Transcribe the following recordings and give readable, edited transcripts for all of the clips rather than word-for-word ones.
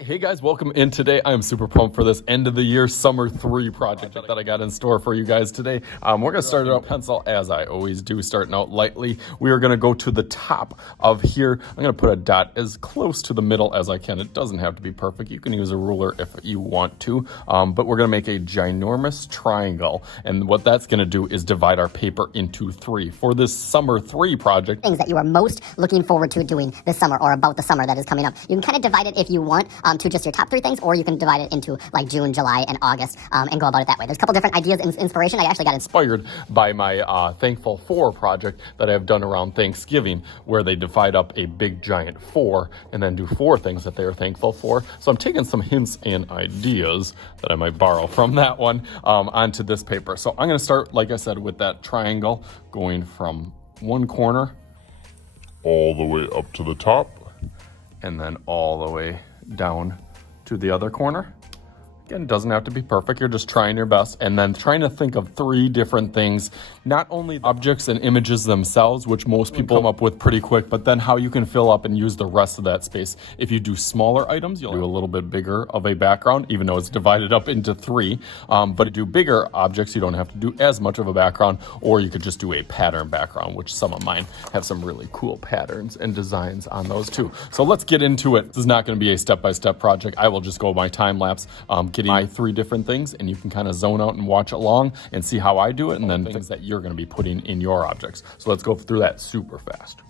Hey guys, welcome in today. I am super pumped for this end of the year summer 3 project that I got in store for you guys today. We're going to start it out pencil as I always do, starting out lightly. We are going to go to the top of here. I'm going to put a dot as close to the middle as I can. It doesn't have to be perfect. You can use a ruler if you want to, but we're going to make a ginormous triangle. And what that's going to do is divide our paper into 3. For this summer 3 project, things that you are most looking forward to doing this summer or about the summer that is coming up. You can kind of divide it if you want to just your top 3 things, or you can divide it into like June, July, and August and go about it that way. There's a couple different ideas and inspiration. I actually got inspired by my Thankful 4 project that I've done around Thanksgiving, where they divide up a big giant 4 and then do 4 things that they are thankful for. So I'm taking some hints and ideas that I might borrow from that one onto this paper. So I'm going to start, like I said, with that triangle going from one corner all the way up to the top and then all the way down to the other corner. Again, it doesn't have to be perfect. You're just trying your best and then trying to think of 3 different things, not only objects and images themselves, which most people come up with pretty quick, but then how you can fill up and use the rest of that space. If you do smaller items, you'll do a little bit bigger of a background, even though it's divided up into 3. But to do bigger objects, you don't have to do as much of a background, or you could just do a pattern background, which some of mine have some really cool patterns and designs on those too. So let's get into it. This is not going to be a step-by-step project. I will just go my time lapse, getting my 3 different things, and you can kind of zone out and watch along and see how I do it, and then things that you're going to be putting in your objects. So let's go through that super fast.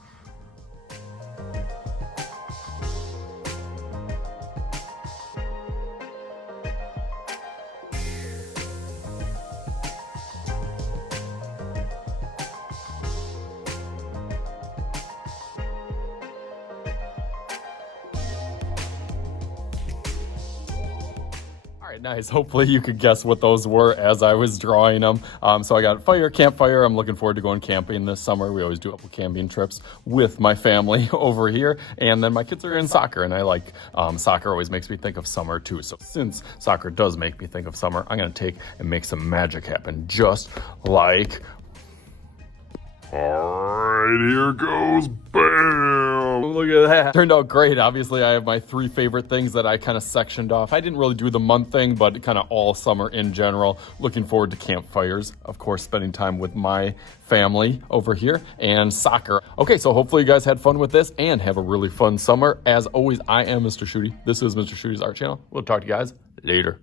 Nice. Hopefully you could guess what those were as I was drawing them. So I got campfire. I'm looking forward to going camping this summer. We always do a couple camping trips with my family over here. And then my kids are in soccer, and I like soccer always makes me think of summer too. So since soccer does make me think of summer, I'm going to take and make some magic happen, just like... All right, here goes. Bam! Look at that. Turned out great. Obviously, I have my 3 favorite things that I kind of sectioned off. I didn't really do the month thing, but kind of all summer in general. Looking forward to campfires. Of course, spending time with my family over here and soccer. Okay, so hopefully you guys had fun with this and have a really fun summer. As always, I am Mr. Shooty. This is Mr. Shooty's Art Channel. We'll talk to you guys later.